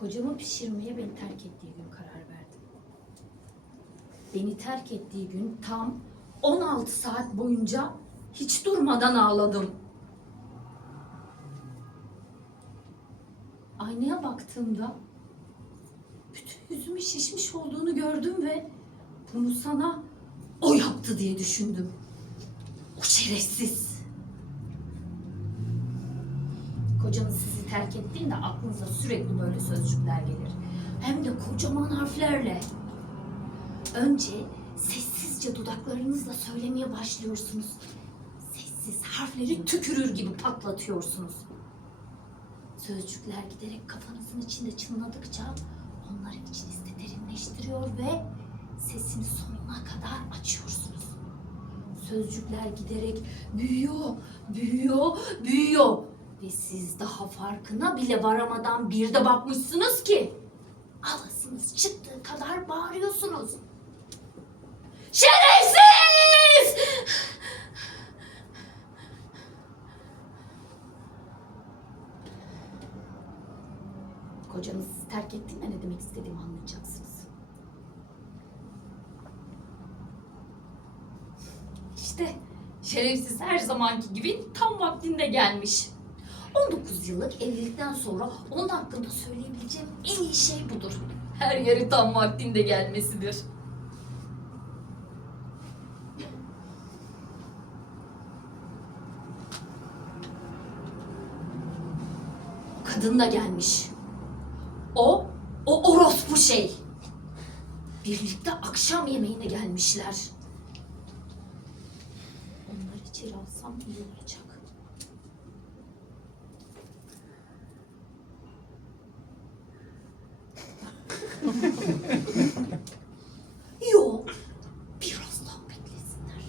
Kocamı pişirmeye beni terk ettiği gün karar verdim. Beni terk ettiği gün tam 16 saat boyunca hiç durmadan ağladım. Aynaya baktığımda bütün yüzümün şişmiş olduğunu gördüm ve bunu sana o yaptı diye düşündüm. O şerefsiz. Kocanız sizi terk ettiğinde aklınıza sürekli böyle sözcükler gelir. Hem de kocaman harflerle. Önce sessizce dudaklarınızla söylemeye başlıyorsunuz. Sessiz harfleri tükürür gibi patlatıyorsunuz. Sözcükler giderek kafanızın içinde çınladıkça onların içinizde derinleştiriyor ve sesini sonuna kadar açıyorsunuz. Sözcükler giderek büyüyor, büyüyor, büyüyor. Ve siz daha farkına bile varamadan bir de bakmışsınız ki ağzınız çıktığı kadar bağırıyorsunuz. Şerefsiz! Kocanız terk ettiğinde ne demek istediğimi anlayacaksınız. İşte şerefsiz her zamanki gibi tam vaktinde gelmiş. 19 yıllık evlilikten sonra onun hakkında söyleyebileceğim en iyi şey budur. Her yeri tam vaktinde gelmesidir. Kadın da gelmiş. O, o orospu şey. Birlikte akşam yemeğine gelmişler. Onları içeri alsam iyi olacak. Yok, biraz daha beklesinler.